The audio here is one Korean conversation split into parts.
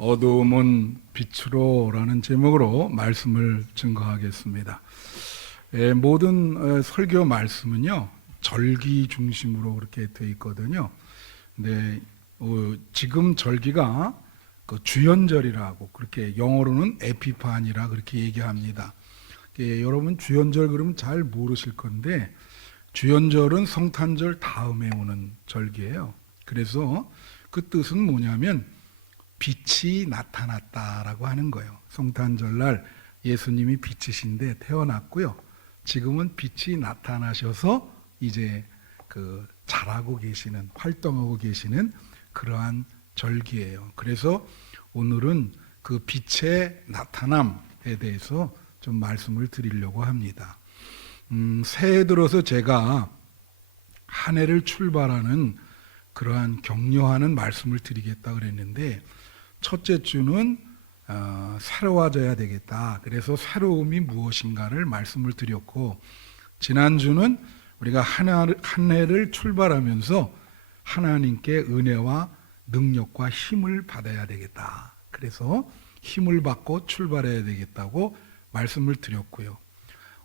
어두움은 빛으로라는 제목으로 말씀을 증거하겠습니다. 모든 설교 말씀은요 절기 중심으로 그렇게 되어 있거든요. 근데 지금 절기가 그 주연절이라고 그렇게 영어로는 에피파니라 그렇게 얘기합니다. 여러분 주연절 그러면 잘 모르실 건데 주연절은 성탄절 다음에 오는 절기예요. 그래서 그 뜻은 뭐냐면 빛이 나타났다라고 하는 거예요. 성탄절날 예수님이 빛이신데 태어났고요. 지금은 빛이 나타나셔서 이제 자라고 계시는, 활동하고 계시는 그러한 절기예요. 그래서 오늘은 그 빛의 나타남에 대해서 좀 말씀을 드리려고 합니다. 새해 들어서 제가 한 해를 출발하는 그러한 격려하는 말씀을 드리겠다 그랬는데 첫째 주는 새로워져야 되겠다. 그래서 새로움이 무엇인가를 말씀을 드렸고 지난주는 우리가 한 해를 출발하면서 하나님께 은혜와 능력과 힘을 받아야 되겠다. 그래서 힘을 받고 출발해야 되겠다고 말씀을 드렸고요.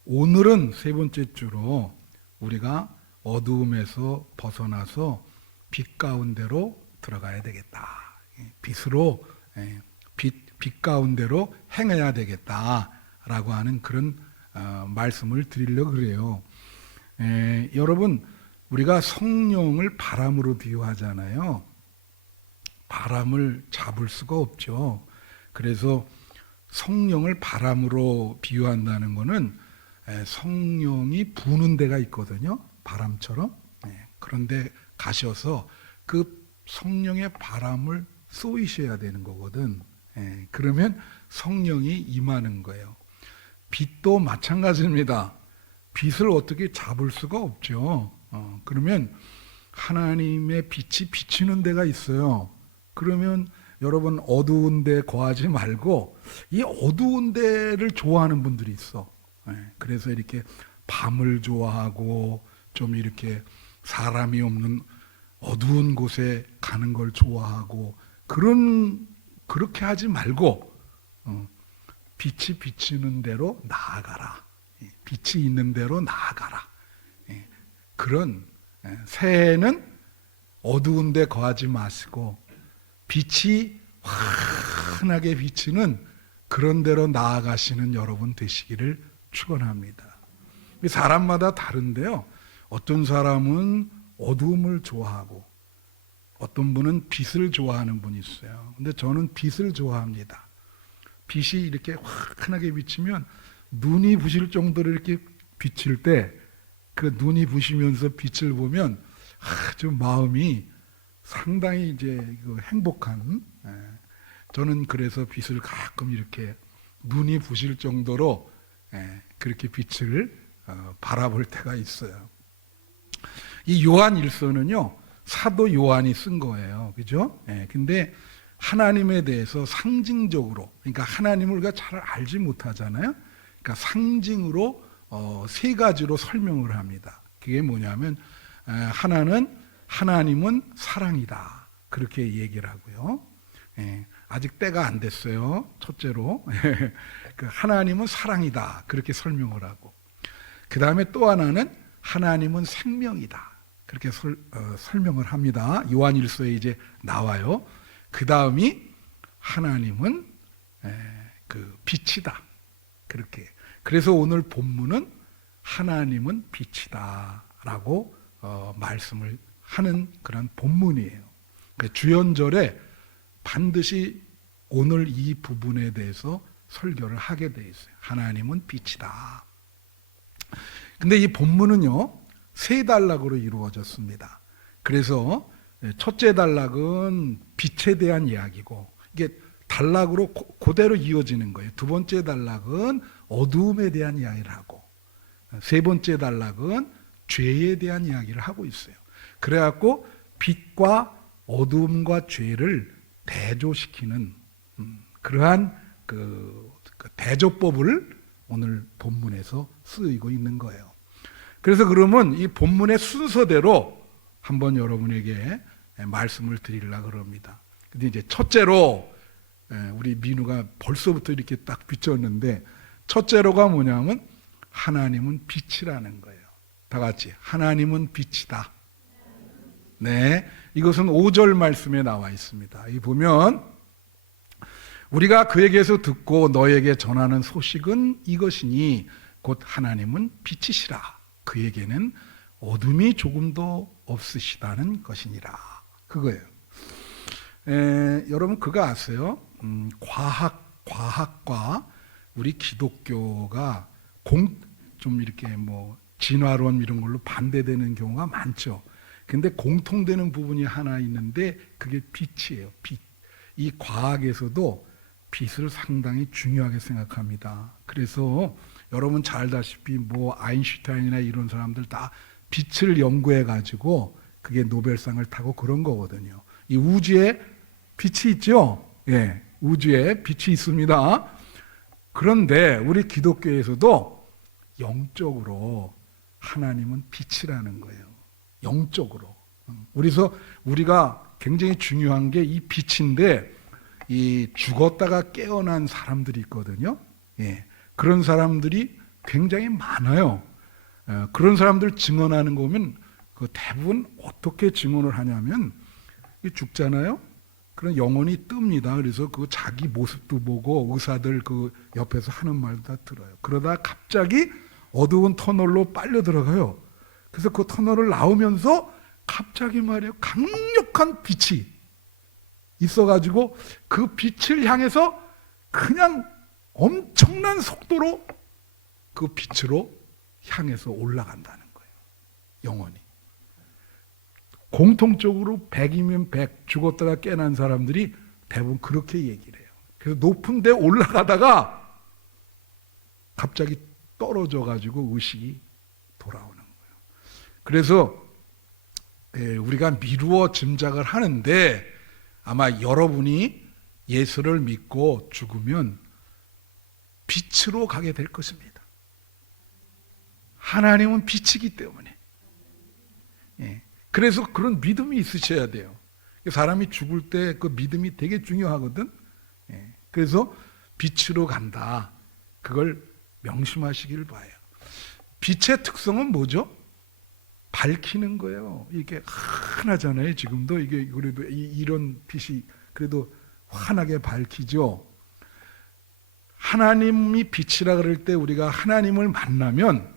오늘은 세 번째 주로 우리가 어두움에서 벗어나서 빛 가운데로 들어가야 되겠다. 빛으로 빛 가운데로 행해야 되겠다라고 하는 그런 말씀을 드리려고 그래요. 여러분 우리가 성령을 바람으로 비유하잖아요. 바람을 잡을 수가 없죠. 그래서 성령을 바람으로 비유한다는 것은 성령이 부는 데가 있거든요. 바람처럼. 그런데 가셔서 그 성령의 바람을 쏘이셔야 되는 거거든. 그러면 성령이 임하는 거예요. 빛도 마찬가지입니다. 빛을 어떻게 잡을 수가 없죠. 그러면 하나님의 빛이 비치는 데가 있어요. 그러면 여러분 어두운 데 거하지 말고 이 어두운 데를 좋아하는 분들이 있어. 그래서 이렇게 밤을 좋아하고 좀 이렇게 사람이 없는 어두운 곳에 가는 걸 좋아하고 그렇게 하지 말고 빛이 비치는 대로 나아가라. 빛이 있는 대로 나아가라. 그런 새해에는 어두운 데 거하지 마시고 빛이 환하게 비치는 그런 데로 나아가시는 여러분 되시기를 축원합니다. 사람마다 다른데요. 어떤 사람은 어두움을 좋아하고 어떤 분은 빛을 좋아하는 분이 있어요. 근데 저는 빛을 좋아합니다. 빛이 이렇게 환하게 비치면 눈이 부실 정도로 이렇게 비칠 때 그 눈이 부시면서 빛을 보면 아주 마음이 상당히 이제 행복한, 저는 그래서 빛을 가끔 이렇게 눈이 부실 정도로 그렇게 빛을 바라볼 때가 있어요. 이 요한일서는요 사도 요한이 쓴 거예요. 그죠? 근데 하나님에 대해서 상징적으로, 그러니까 하나님을 우리가 잘 알지 못하잖아요. 그러니까 상징으로 세 가지로 설명을 합니다. 그게 뭐냐면 하나님은 사랑이다. 그렇게 얘기를 하고요. 아직 때가 안 됐어요. 첫째로 하나님은 사랑이다. 그렇게 설명을 하고 그 다음에 또 하나는 하나님은 생명이다. 그렇게 설명을 합니다. 요한일서에 이제 나와요. 그 다음이 하나님은 빛이다. 그렇게. 그래서 오늘 본문은 하나님은 빛이다 라고 말씀을 하는 그런 본문이에요. 주연절에 반드시 오늘 이 부분에 대해서 설교를 하게 돼 있어요. 하나님은 빛이다. 근데 이 본문은요 세 단락으로 이루어졌습니다. 그래서 첫째 단락은 빛에 대한 이야기고 이게 단락으로 그대로 이어지는 거예요. 두 번째 단락은 어두움에 대한 이야기를 하고 세 번째 단락은 죄에 대한 이야기를 하고 있어요. 그래갖고 빛과 어두움과 죄를 대조시키는 그러한 그 대조법을 오늘 본문에서 쓰이고 있는 거예요. 그래서 그러면 이 본문의 순서대로 한번 여러분에게 말씀을 드리려고 합니다. 근데 이제 첫째로 우리 민우가 벌써부터 이렇게 딱 비쳤는데, 첫째로가 뭐냐면 하나님은 빛이라는 거예요. 다 같이 하나님은 빛이다. 네, 이것은 5절 말씀에 나와 있습니다. 이 보면 우리가 그에게서 듣고 너에게 전하는 소식은 이것이니 곧 하나님은 빛이시라. 그에게는 어둠이 조금도 없으시다는 것이니라. 그거예요. 여러분 그거 아세요? 과학과 우리 기독교가 좀 이렇게 뭐 진화론 이런 걸로 반대되는 경우가 많죠. 근데 공통되는 부분이 하나 있는데 그게 빛이에요. 빛. 이 과학에서도 빛을 상당히 중요하게 생각합니다. 그래서 여러분 잘 알다시피 뭐 아인슈타인이나 이런 사람들 다 빛을 연구해 가지고 그게 노벨상을 타고 그런 거거든요. 이 우주에 빛이 있죠? 예, 우주에 빛이 있습니다. 그런데 우리 기독교에서도 영적으로 하나님은 빛이라는 거예요. 영적으로. 그래서 우리가 굉장히 중요한 게 이 빛인데, 이 죽었다가 깨어난 사람들이 있거든요. 예, 그런 사람들이 굉장히 많아요. 그런 사람들 증언하는 거 보면 그 대부분 어떻게 증언을 하냐면 죽잖아요. 그런 영혼이 뜹니다. 그래서 그 자기 모습도 보고 의사들 그 옆에서 하는 말도 다 들어요. 그러다 갑자기 어두운 터널로 빨려 들어가요. 그래서 그 터널을 나오면서 갑자기 말이에요. 강력한 빛이 있어가지고 그 빛을 향해서 그냥 엄청난 속도로 그 빛으로 향해서 올라간다는 거예요. 영원히. 공통적으로 100이면 100 죽었다가 깨난 사람들이 대부분 그렇게 얘기를 해요. 그래서 높은 데 올라가다가 갑자기 떨어져가지고 의식이 돌아오는 거예요. 그래서 우리가 미루어 짐작을 하는데 아마 여러분이 예수를 믿고 죽으면 빛으로 가게 될 것입니다. 하나님은 빛이기 때문에. 예. 그래서 그런 믿음이 있으셔야 돼요. 사람이 죽을 때 그 믿음이 되게 중요하거든. 예. 그래서 빛으로 간다. 그걸 명심하시길 바라요. 빛의 특성은 뭐죠? 밝히는 거예요. 이게 환하잖아요. 지금도 이게 그래도 이런 빛이 그래도 환하게 밝히죠. 하나님이 빛이라 그럴 때 우리가 하나님을 만나면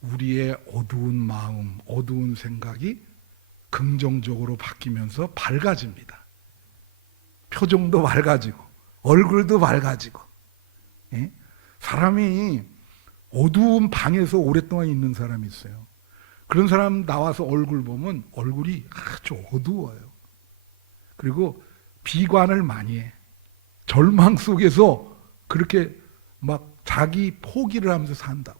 우리의 어두운 마음, 어두운 생각이 긍정적으로 바뀌면서 밝아집니다. 표정도 밝아지고 얼굴도 밝아지고. 예? 사람이 어두운 방에서 오랫동안 있는 사람이 있어요. 그런 사람 나와서 얼굴 보면 얼굴이 아주 어두워요. 그리고 비관을 많이 해. 절망 속에서 그렇게 막 자기 포기를 하면서 산다고.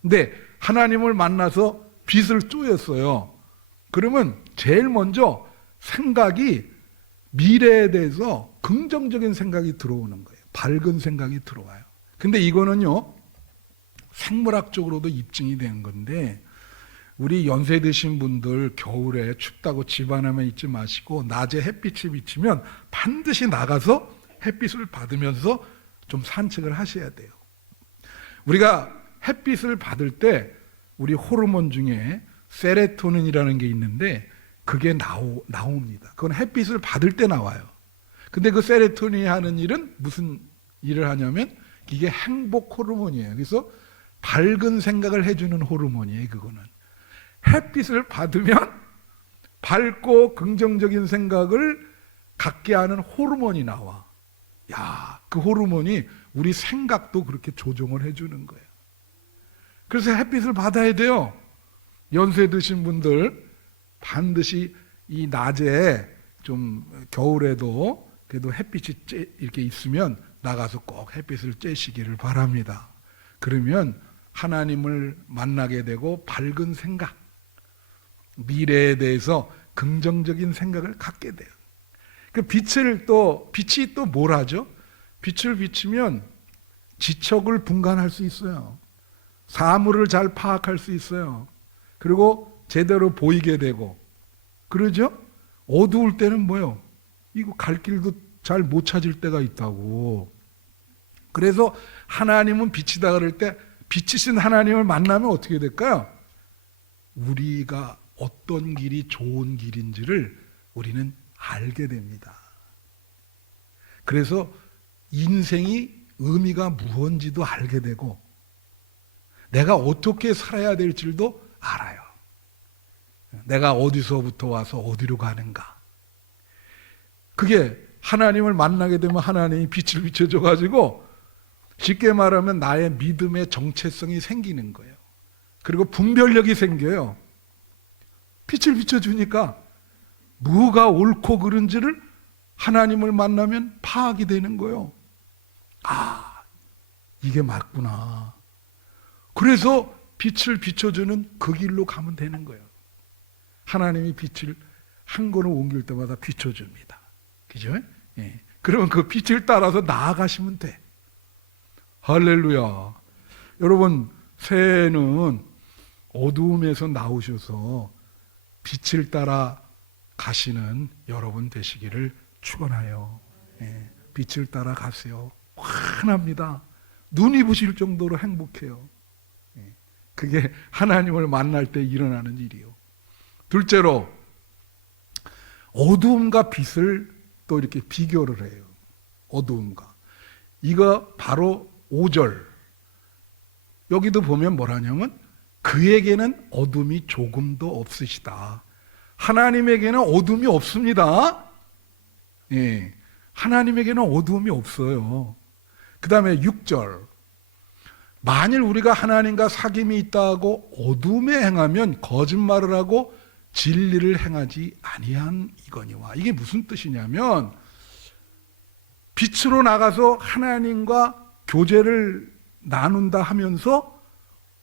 근데 하나님을 만나서 빛을 쪼였어요. 그러면 제일 먼저 생각이 미래에 대해서 긍정적인 생각이 들어오는 거예요. 밝은 생각이 들어와요. 근데 이거는요, 생물학적으로도 입증이 된 건데, 우리 연세 드신 분들 겨울에 춥다고 집 안에만 있지 마시고 낮에 햇빛이 비치면 반드시 나가서 햇빛을 받으면서 좀 산책을 하셔야 돼요. 우리가 햇빛을 받을 때 우리 호르몬 중에 세로토닌이라는 게 있는데 그게 나옵니다. 그건 햇빛을 받을 때 나와요. 근데 그 세로토닌이 하는 일은 무슨 일을 하냐면 이게 행복 호르몬이에요. 그래서 밝은 생각을 해주는 호르몬이에요. 그거는. 햇빛을 받으면 밝고 긍정적인 생각을 갖게 하는 호르몬이 나와. 야, 그 호르몬이 우리 생각도 그렇게 조종을 해주는 거예요. 그래서 햇빛을 받아야 돼요. 연세 드신 분들 반드시 이 낮에 좀 겨울에도 그래도 햇빛이 이렇게 있으면 나가서 꼭 햇빛을 쬐시기를 바랍니다. 그러면 하나님을 만나게 되고 밝은 생각, 미래에 대해서 긍정적인 생각을 갖게 돼요. 그 빛이 또 뭘 하죠? 빛을 비추면 지척을 분간할 수 있어요. 사물을 잘 파악할 수 있어요. 그리고 제대로 보이게 되고. 그러죠? 어두울 때는 뭐요? 이거 갈 길도 잘 못 찾을 때가 있다고. 그래서 하나님은 빛이다 그럴 때 빛이신 하나님을 만나면 어떻게 될까요? 우리가 어떤 길이 좋은 길인지를 우리는 알게 됩니다. 그래서 인생이 의미가 무언지도 알게 되고 내가 어떻게 살아야 될지도 알아요. 내가 어디서부터 와서 어디로 가는가. 그게 하나님을 만나게 되면 하나님이 빛을 비춰줘가지고 쉽게 말하면 나의 믿음의 정체성이 생기는 거예요. 그리고 분별력이 생겨요. 빛을 비춰주니까 뭐가 옳고 그른지를 하나님을 만나면 파악이 되는 거예요. 아, 이게 맞구나. 그래서 빛을 비춰주는 그 길로 가면 되는 거예요. 하나님이 빛을 한 걸음 옮길 때마다 비춰줍니다. 그죠? 예. 그러면 그 빛을 따라서 나아가시면 돼. 할렐루야. 여러분, 새해에는 어두움에서 나오셔서 빛을 따라 가시는 여러분 되시기를 축원하여. 예. 빛을 따라 가세요. 환합니다. 눈이 부실 정도로 행복해요. 예. 그게 하나님을 만날 때 일어나는 일이요. 둘째로 어두움과 빛을 또 이렇게 비교를 해요. 어두움과. 이거 바로 5절. 여기도 보면 뭐라냐면 그에게는 어둠이 조금도 없으시다. 하나님에게는 어둠이 없습니다. 예. 하나님에게는 어두움이 없어요. 그 다음에 6절. 만일 우리가 하나님과 사귐이 있다고 어둠에 행하면 거짓말을 하고 진리를 행하지 아니한 이거니와. 이게 무슨 뜻이냐면 빛으로 나가서 하나님과 교제를 나눈다 하면서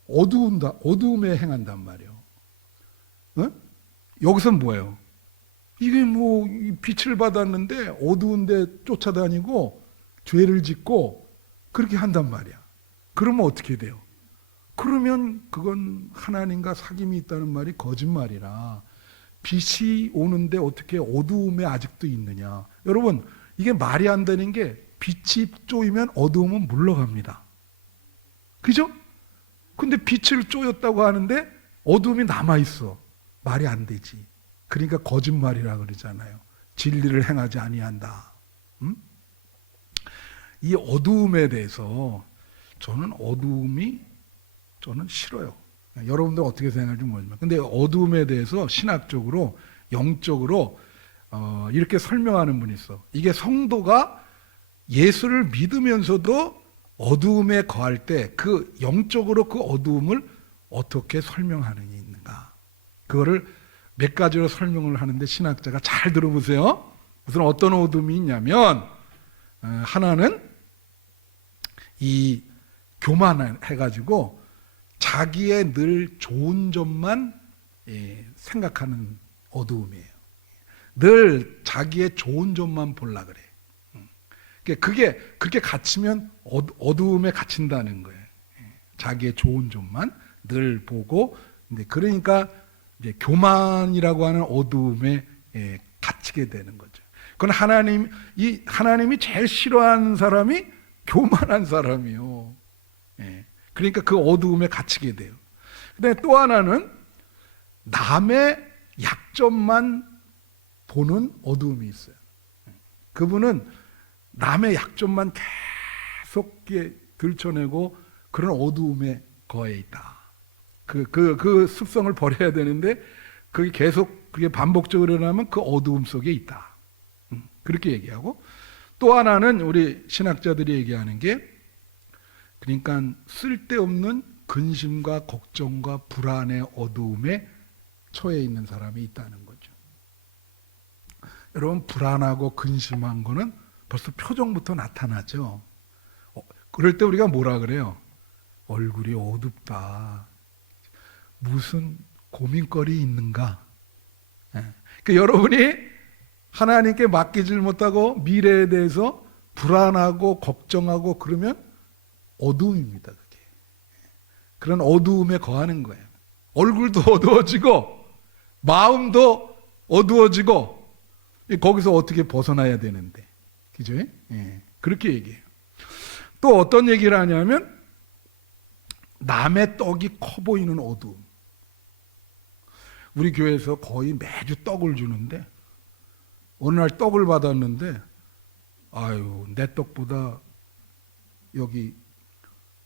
어두움에 행한단 말이에요. 어? 여기서는 뭐예요? 이게 뭐 빛을 받았는데 어두운데 쫓아다니고 죄를 짓고 그렇게 한단 말이야. 그러면 어떻게 돼요? 그러면 그건 하나님과 사귐이 있다는 말이 거짓말이라. 빛이 오는데 어떻게 어두움에 아직도 있느냐. 여러분, 이게 말이 안 되는 게 빛이 쪼이면 어두움은 물러갑니다. 그죠? 근데 빛을 쪼였다고 하는데 어두움이 남아있어. 말이 안 되지. 그러니까 거짓말이라 그러잖아요. 진리를 행하지 아니한다. 이 어두움에 대해서 저는 싫어요. 여러분들 어떻게 생각할지 모르지만. 근데 어두움에 대해서 신학적으로, 영적으로 이렇게 설명하는 분이 있어. 이게 성도가 예수를 믿으면서도 어두움에 거할 때 그 영적으로 그 어두움을 어떻게 설명하느냐 있는가. 그거를 몇 가지로 설명을 하는데 신학자가 잘 들어보세요. 우선 어떤 어둠이 있냐면 하나는 이 교만해가지고 자기의 늘 좋은 점만 생각하는 어두움이에요. 늘 자기의 좋은 점만 보려 그래. 그게 그렇게 갇히면 어두움에 갇힌다는 거예요. 자기의 좋은 점만 늘 보고, 그러니까 이제 교만이라고 하는 어두움에 갇히게 되는 거죠. 그건 하나님이 제일 싫어하는 사람이 교만한 사람이요. 그러니까 그 어두움에 갇히게 돼요. 근데 또 하나는 남의 약점만 보는 어두움이 있어요. 그분은 남의 약점만 계속 들춰내고 그런 어두움에 거해 있다. 그 습성을 버려야 되는데 그게 계속 그게 반복적으로 일어나면 그 어두움 속에 있다. 그렇게 얘기하고, 또 하나는 우리 신학자들이 얘기하는 게, 그러니까 쓸데없는 근심과 걱정과 불안의 어두움에 처해 있는 사람이 있다는 거죠. 여러분, 불안하고 근심한 거는 벌써 표정부터 나타나죠. 그럴 때 우리가 뭐라 그래요? 얼굴이 어둡다. 무슨 고민거리 있는가? 그러니까 여러분이 하나님께 맡기질 못하고 미래에 대해서 불안하고 걱정하고 그러면 어두움입니다. 그게. 그런 어두움에 거하는 거예요. 얼굴도 어두워지고 마음도 어두워지고, 거기서 어떻게 벗어나야 되는데. 그죠? 예. 그렇게 얘기해요. 또 어떤 얘기를 하냐면 남의 떡이 커 보이는 어두움. 우리 교회에서 거의 매주 떡을 주는데 어느 날 떡을 받았는데 아유, 내 떡보다 여기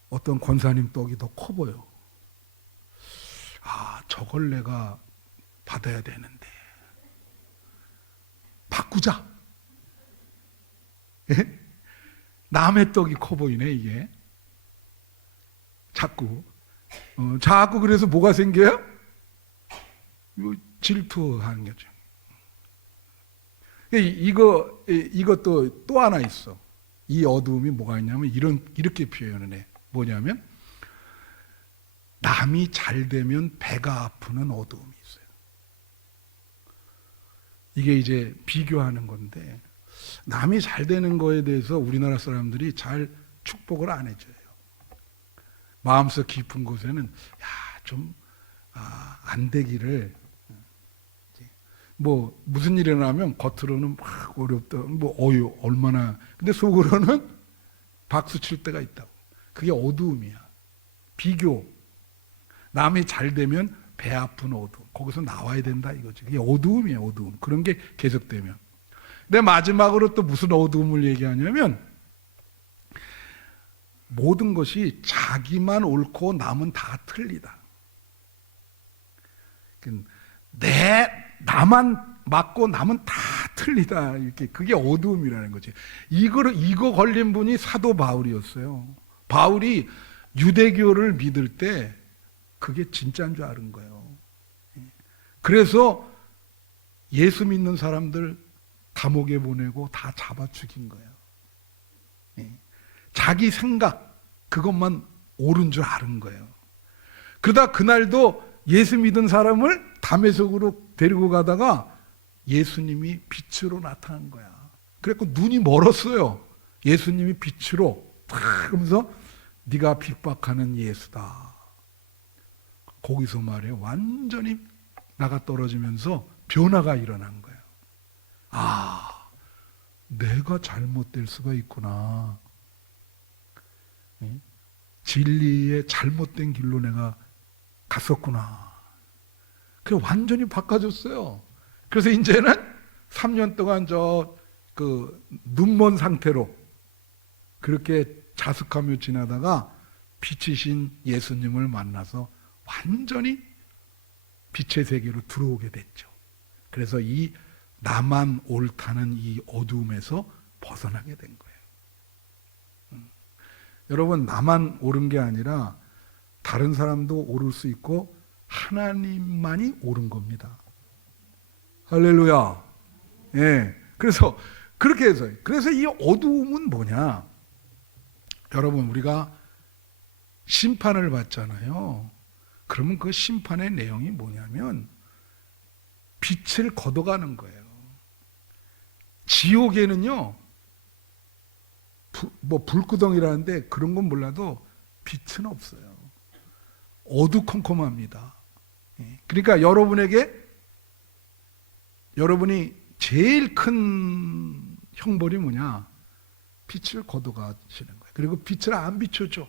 어떤 권사님 떡이 더 커 보여. 아, 저걸 내가 받아야 되는데 바꾸자. 예? 남의 떡이 커 보이네 이게. 자꾸 그래서 뭐가 생겨요? 질투하는 거죠. 이것도 또 하나 있어. 이 어두움이 뭐가 있냐면 이렇게 표현을 해. 뭐냐면 남이 잘 되면 배가 아프는 어두움이 있어요. 이게 이제 비교하는 건데 남이 잘 되는 거에 대해서 우리나라 사람들이 잘 축복을 안 해줘요. 마음속 깊은 곳에는 좀 안 되기를, 뭐 무슨 일이 일어나면 겉으로는 막 어렵다, 뭐 어유 얼마나, 근데 속으로는 박수 칠 때가 있다고. 그게 어두움이야. 비교. 남이 잘 되면 배 아픈 어두움. 거기서 나와야 된다 이거지. 그게 어두움이에요, 어두움. 그런 게 계속되면. 근데 마지막으로 또 무슨 어두움을 얘기하냐면 모든 것이 자기만 옳고 남은 다 틀리다. 나만 맞고 남은 다 틀리다. 이렇게 그게 어두움이라는 거지. 이거 걸린 분이 사도 바울이었어요. 바울이 유대교를 믿을 때 그게 진짜인 줄 아는 거예요. 그래서 예수 믿는 사람들 감옥에 보내고 다 잡아 죽인 거예요. 자기 생각 그것만 옳은 줄 아는 거예요. 그러다 그날도 예수 믿은 사람을 다메섹으로 데리고 가다가 예수님이 빛으로 나타난 거야. 그래서 눈이 멀었어요. 예수님이 빛으로 탁 하면서 네가 핍박하는 예수다. 거기서 말이에요. 완전히 나가 떨어지면서 변화가 일어난 거예요. 아, 내가 잘못될 수가 있구나. 진리의 잘못된 길로 내가 갔었구나. 그래 완전히 바꿔줬어요. 그래서 이제는 3년 동안 눈먼 상태로 그렇게 자숙하며 지나다가 빛이신 예수님을 만나서 완전히 빛의 세계로 들어오게 됐죠. 그래서 이 나만 옳다는 이 어두움에서 벗어나게 된 거예요. 여러분, 나만 옳은 게 아니라 다른 사람도 옳을 수 있고 하나님만이 옳은 겁니다. 할렐루야. 예. 그래서 그렇게 해서, 그래서 이 어두움은 뭐냐? 여러분, 우리가 심판을 받잖아요. 그러면 그 심판의 내용이 뭐냐면 빛을 걷어가는 거예요. 지옥에는요, 불구덩이라는데 그런 건 몰라도 빛은 없어요. 어두컴컴합니다. 그러니까 여러분이 제일 큰 형벌이 뭐냐? 빛을 걷어가시는 거예요. 그리고 빛을 안 비춰줘.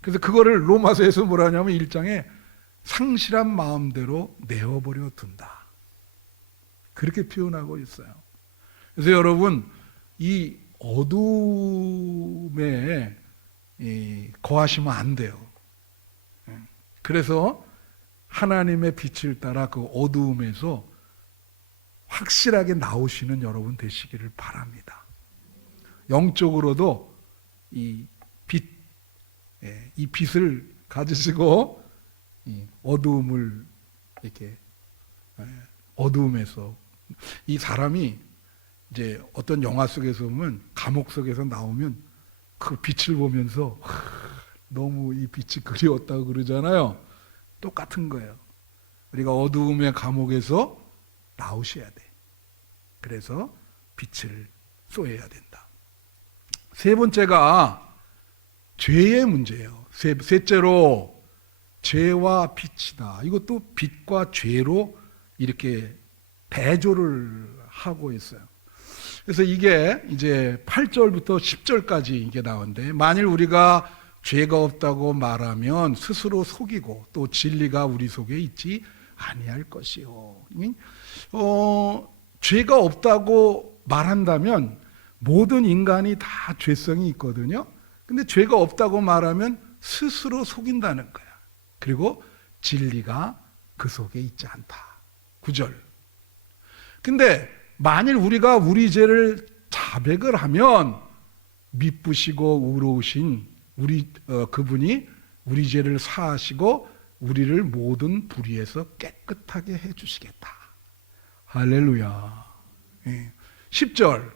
그래서 그거를 로마서에서 뭐라 하냐면 1장에 상실한 마음대로 내어버려 둔다. 그렇게 표현하고 있어요. 그래서 여러분, 이 어둠에 거하시면 안 돼요. 그래서 하나님의 빛을 따라 그 어두움에서 확실하게 나오시는 여러분 되시기를 바랍니다. 영적으로도 이 빛을 가지시고 어두움을 이렇게 어두움에서 이 사람이 이제 어떤 영화 속에서 보면 감옥 속에서 나오면 그 빛을 보면서 너무 이 빛이 그리웠다고 그러잖아요. 똑같은 거예요. 우리가 어두움의 감옥에서 나오셔야 돼. 그래서 빛을 쏘여야 된다. 세 번째가 죄의 문제예요. 셋째로 죄와 빛이다. 이것도 빛과 죄로 이렇게 대조를 하고 있어요. 그래서 이게 이제 8절부터 10절까지 이게 나오는데, 만일 우리가 죄가 없다고 말하면 스스로 속이고 또 진리가 우리 속에 있지 아니할 것이요. 죄가 없다고 말한다면 모든 인간이 다 죄성이 있거든요. 근데 죄가 없다고 말하면 스스로 속인다는 거야. 그리고 진리가 그 속에 있지 않다. 9절. 근데 만일 우리가 우리 죄를 자백을 하면 미쁘시고 의로우신 그분이 우리 죄를 사하시고 우리를 모든 불의에서 깨끗하게 해주시겠다. 할렐루야. 10절.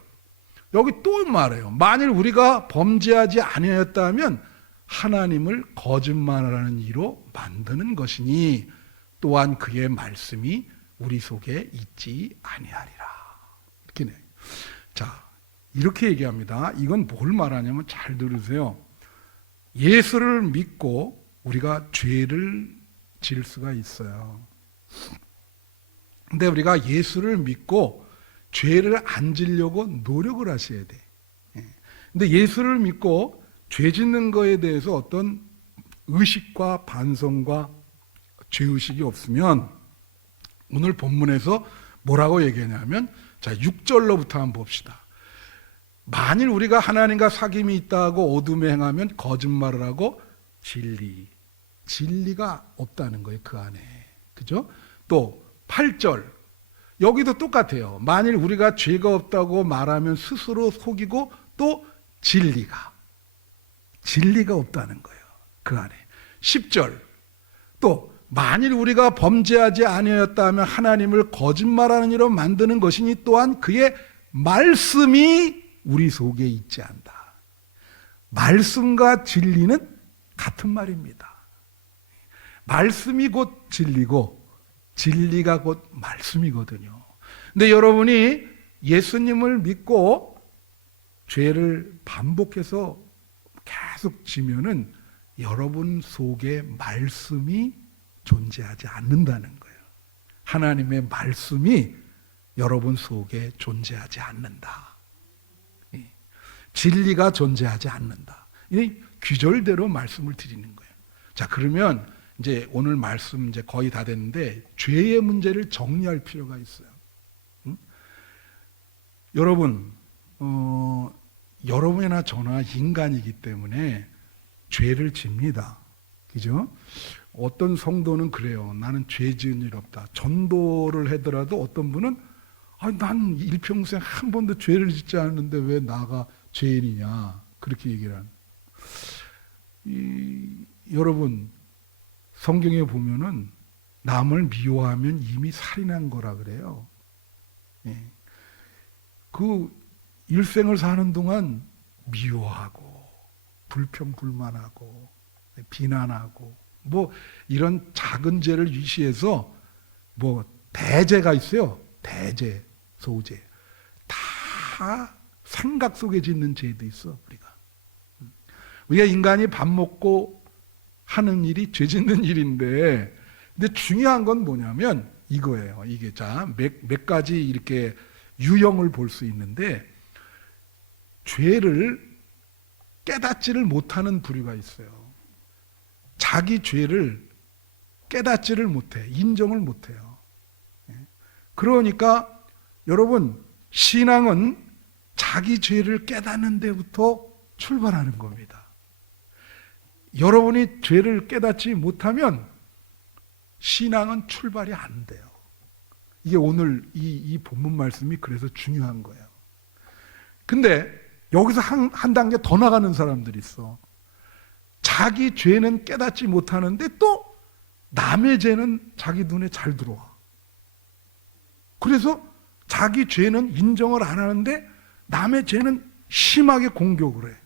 여기 또 말해요. 만일 우리가 범죄하지 아니하였다면 하나님을 거짓말하는 이로 만드는 것이니 또한 그의 말씀이 우리 속에 있지 아니하리라. 이렇게 네. 자, 이렇게 얘기합니다. 이건 뭘 말하냐면 잘 들으세요. 예수를 믿고 우리가 죄를 지을 수가 있어요. 근데 우리가 예수를 믿고 죄를 안 지려고 노력을 하셔야 돼. 근데 예수를 믿고 죄 짓는 거에 대해서 어떤 의식과 반성과 죄의식이 없으면 오늘 본문에서 뭐라고 얘기하냐면, 자, 6절로부터 한번 봅시다. 만일 우리가 하나님과 사귐이 있다고 어둠에 행하면 거짓말을 하고 진리가 없다는 거예요, 그 안에. 그죠? 또 8절. 여기도 똑같아요. 만일 우리가 죄가 없다고 말하면 스스로 속이고 또 진리가 없다는 거예요, 그 안에. 10절. 또 만일 우리가 범죄하지 아니하였다면 하나님을 거짓말하는 이로 만드는 것이니 또한 그의 말씀이 우리 속에 있지 않다. 말씀과 진리는 같은 말입니다. 말씀이 곧 진리고 진리가 곧 말씀이거든요. 근데 여러분이 예수님을 믿고 죄를 반복해서 계속 지면은 여러분 속에 말씀이 존재하지 않는다는 거예요. 하나님의 말씀이 여러분 속에 존재하지 않는다. 진리가 존재하지 않는다. 이 귀절대로 말씀을 드리는 거예요. 자, 그러면 이제 오늘 말씀 이제 거의 다 됐는데 죄의 문제를 정리할 필요가 있어요. 여러분, 여러분이나 저나 인간이기 때문에 죄를 집니다. 그죠? 어떤 성도는 그래요. 나는 죄 지은 일 없다. 전도를 하더라도 어떤 분은 난 일평생 한 번도 죄를 짓지 않았는데 왜 나가 죄인이냐, 그렇게 얘기를 하는. 여러분, 성경에 보면은 남을 미워하면 이미 살인한 거라 그래요. 그 일생을 사는 동안 미워하고 불평불만하고 비난하고 뭐 이런 작은 죄를 위시해서 뭐 대죄가 있어요. 대죄, 소죄. 다 생각 속에 짓는 죄도 있어. 우리가 인간이 밥 먹고 하는 일이 죄 짓는 일인데, 근데 중요한 건 뭐냐면 이거예요. 이게 자, 몇 가지 이렇게 유형을 볼 수 있는데, 죄를 깨닫지를 못하는 부류가 있어요. 자기 죄를 깨닫지를 못해, 인정을 못해요. 그러니까 여러분, 신앙은 자기 죄를 깨닫는 데부터 출발하는 겁니다. 여러분이 죄를 깨닫지 못하면 신앙은 출발이 안 돼요. 이게 오늘 이 본문 말씀이 그래서 중요한 거예요. 근데 여기서 한 단계 더 나가는 사람들이 있어. 자기 죄는 깨닫지 못하는데 또 남의 죄는 자기 눈에 잘 들어와. 그래서 자기 죄는 인정을 안 하는데 남의 죄는 심하게 공격을 해.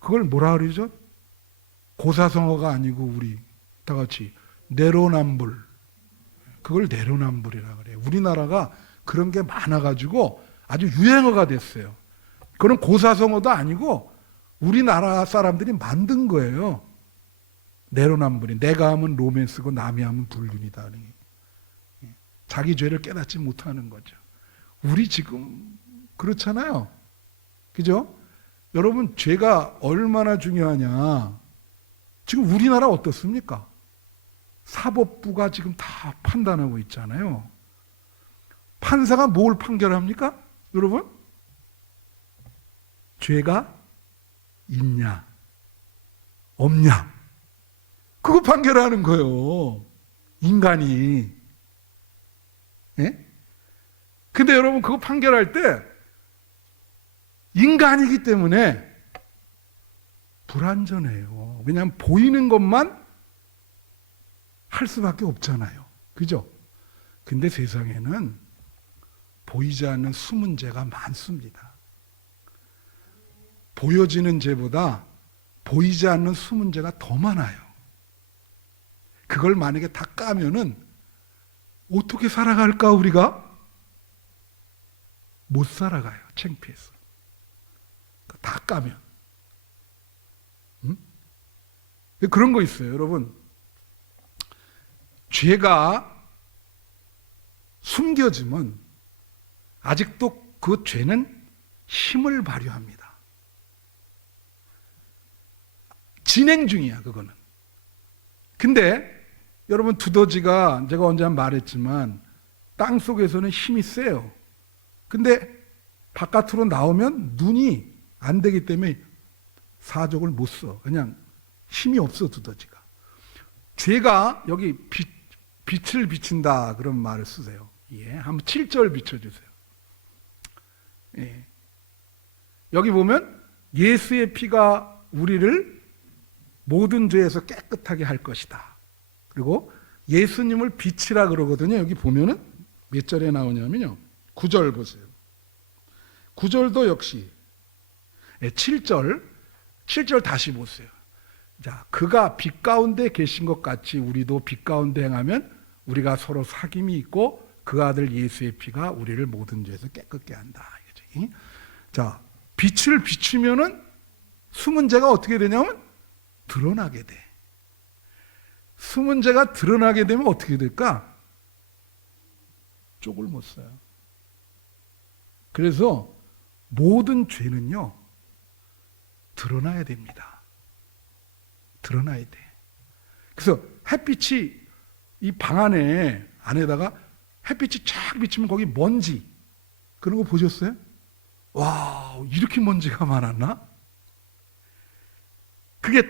그걸 뭐라 그러죠? 고사성어가 아니고 우리 다 같이 내로남불. 그걸 내로남불이라 그래요. 우리나라가 그런 게 많아가지고 아주 유행어가 됐어요. 그건 고사성어도 아니고 우리나라 사람들이 만든 거예요. 내로남불이. 내가 하면 로맨스고 남이 하면 불륜이다. 자기 죄를 깨닫지 못하는 거죠. 우리 지금 그렇잖아요. 그죠? 여러분, 죄가 얼마나 중요하냐. 지금 우리나라 어떻습니까? 사법부가 지금 다 판단하고 있잖아요. 판사가 뭘 판결합니까? 여러분? 죄가 있냐, 없냐. 그거 판결하는 거예요. 인간이. 예? 근데 여러분, 그거 판결할 때 인간이기 때문에 불완전해요. 왜냐하면 보이는 것만 할 수밖에 없잖아요. 그죠? 근데 세상에는 보이지 않는 숨은 죄가 많습니다. 보여지는 죄보다 보이지 않는 숨은 죄가 더 많아요. 그걸 만약에 다 까면은 어떻게 살아갈까, 우리가? 못 살아가요. 창피해서. 다 까면. 응? 그런 거 있어요, 여러분. 죄가 숨겨지면 아직도 그 죄는 힘을 발휘합니다. 진행 중이야, 그거는. 근데 여러분, 두더지가 제가 언제 한번 말했지만 땅 속에서는 힘이 세요. 근데 바깥으로 나오면 눈이 안 되기 때문에 사족을 못 써. 그냥 힘이 없어, 두더지가. 죄가 여기 빛을 비친다 그런 말을 쓰세요. 예, 한번 7절 비춰주세요. 예. 여기 보면 예수의 피가 우리를 모든 죄에서 깨끗하게 할 것이다. 그리고 예수님을 빛이라 그러거든요. 여기 보면은 몇 절에 나오냐면요. 9절 보세요. 9절도 역시 7절 다시 보세요. 자, 그가 빛 가운데 계신 것 같이 우리도 빛 가운데 행하면 우리가 서로 사귐이 있고 그 아들 예수의 피가 우리를 모든 죄에서 깨끗게 한다. 자, 빛을 비추면은 숨은 죄가 어떻게 되냐면 드러나게 돼. 숨은 죄가 드러나게 되면 어떻게 될까? 쪽을 못 써요. 그래서 모든 죄는요, 드러나야 됩니다. 드러나야 돼. 그래서 햇빛이 이 방 안에다가 햇빛이 쫙 비치면 거기 먼지, 그런 거 보셨어요? 와, 이렇게 먼지가 많았나? 그게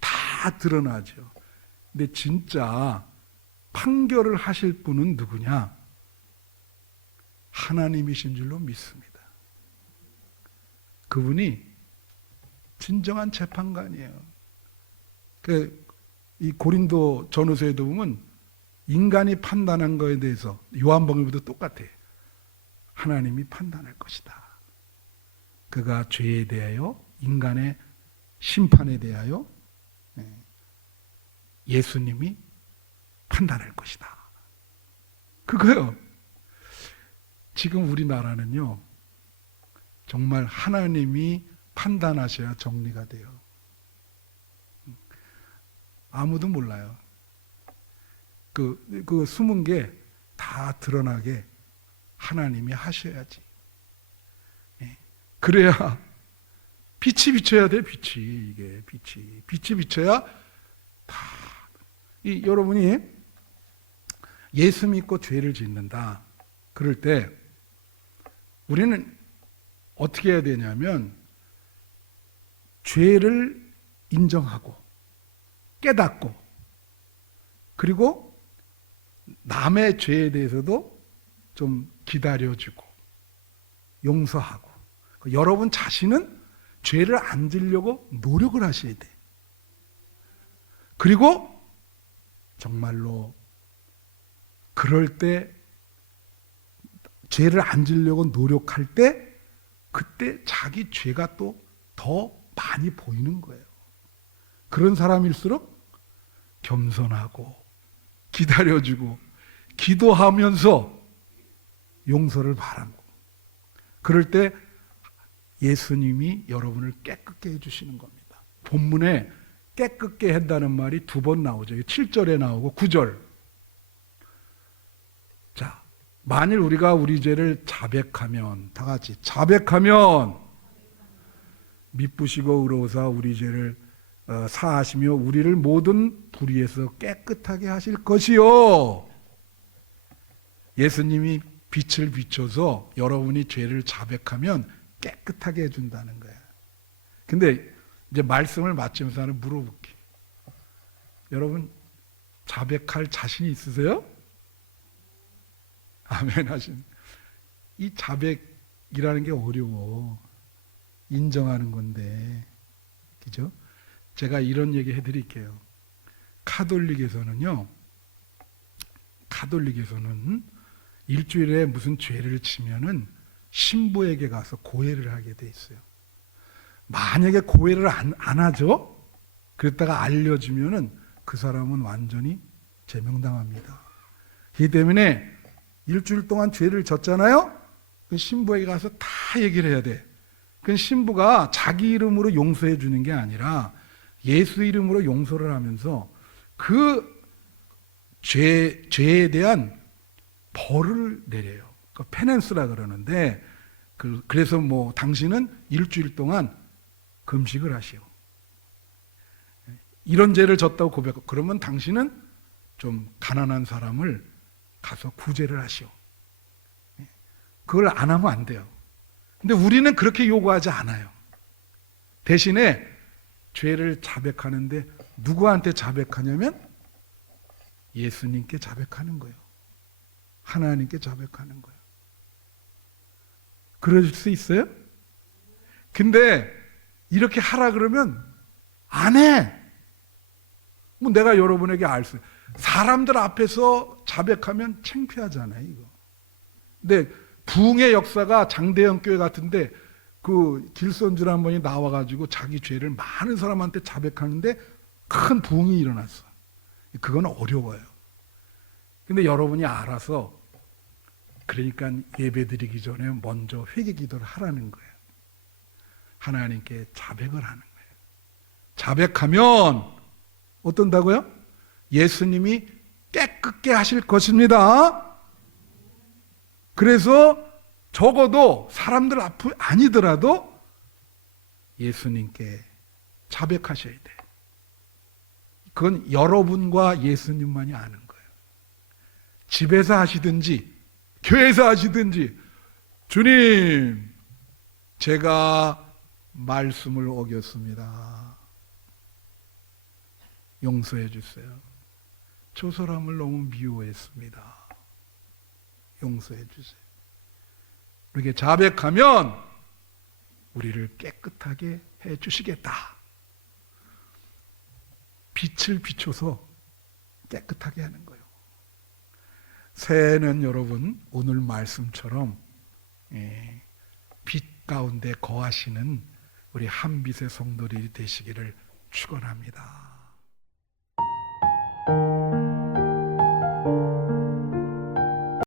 다 드러나죠. 근데 진짜 판결을 하실 분은 누구냐? 하나님이신 줄로 믿습니다. 그분이 진정한 재판관이에요. 이 고린도 전후서에도 보면 인간이 판단한 거에 대해서 요한복음에도 똑같아요. 하나님이 판단할 것이다. 그가 죄에 대하여, 인간의 심판에 대하여 예수님이 판단할 것이다. 그거요. 지금 우리나라는요, 정말 하나님이 판단하셔야 정리가 돼요. 아무도 몰라요. 그 숨은 게 다 드러나게 하나님이 하셔야지. 그래야 빛이 비쳐야 돼, 빛이. 이게 빛이 비쳐야 다. 여러분이 예수 믿고 죄를 짓는다. 그럴 때 우리는 어떻게 해야 되냐면 죄를 인정하고 깨닫고 그리고 남의 죄에 대해서도 좀 기다려주고 용서하고, 여러분 자신은 죄를 안 지려고 노력을 하셔야 돼. 그리고 정말로 그럴 때 죄를 안 지려고 노력할 때 그때 자기 죄가 또 더 많이 보이는 거예요. 그런 사람일수록 겸손하고 기다려주고 기도하면서 용서를 바라고, 그럴 때 예수님이 여러분을 깨끗게 해주시는 겁니다. 본문에 깨끗게 한다는 말이 2번 나오죠. 7절에 나오고 9절. 자, 만일 우리가 우리 죄를 자백하면, 다 같이 자백하면 미쁘시고 의로우사 우리 죄를 사하시며 우리를 모든 불의에서 깨끗하게 하실 것이요. 예수님이 빛을 비춰서 여러분이 죄를 자백하면 깨끗하게 해준다는 거야. 근데 이제 말씀을 마치면서 하나 물어볼게. 여러분 자백할 자신이 있으세요? 아멘 하신. 이 자백이라는 게 어려워. 인정하는 건데, 그죠? 제가 이런 얘기 해드릴게요. 카톨릭에서는 일주일에 무슨 죄를 치면은 신부에게 가서 고해를 하게 돼 있어요. 만약에 고해를 안 하죠? 그랬다가 알려주면은 그 사람은 완전히 제명당합니다. 그렇기 때문에 일주일 동안 죄를 졌잖아요? 그 신부에게 가서 다 얘기를 해야 돼. 그 신부가 자기 이름으로 용서해 주는 게 아니라 예수 이름으로 용서를 하면서 그 죄에 대한 벌을 내려요. 그 페넨스라 그러는데, 그래서 뭐 당신은 일주일 동안 금식을 하시오. 이런 죄를 졌다고 고백하고, 그러면 당신은 좀 가난한 사람을 가서 구제를 하시오. 그걸 안 하면 안 돼요. 근데 우리는 그렇게 요구하지 않아요. 대신에 죄를 자백하는데 누구한테 자백하냐면 예수님께 자백하는 거예요. 하나님께 자백하는 거예요. 그럴 수 있어요? 근데 이렇게 하라 그러면 안 해. 뭐 내가 여러분에게 사람들 앞에서 자백하면 창피하잖아요, 이거. 근데 부흥의 역사가 장대현 교회 같은데 그 길선주 한 분이 나와가지고 자기 죄를 많은 사람한테 자백하는데 큰 부흥이 일어났어. 그건 어려워요. 근데 여러분이 알아서, 그러니까 예배드리기 전에 먼저 회개 기도를 하라는 거예요. 하나님께 자백을 하는 거예요. 자백하면 어떤다고요? 예수님이 깨끗게 하실 것입니다. 그래서 적어도 사람들 앞이 아니더라도 예수님께 자백하셔야 돼. 그건 여러분과 예수님만이 아는 거예요. 집에서 하시든지 교회에서 하시든지, 주님, 제가 말씀을 어겼습니다. 용서해 주세요. 저 사람을 너무 미워했습니다. 용서해 주세요. 이렇게 자백하면 우리를 깨끗하게 해 주시겠다. 빛을 비춰서 깨끗하게 하는 거예요. 새해는 여러분 오늘 말씀처럼 빛 가운데 거하시는 우리 한빛의 성도들이 되시기를 축원합니다.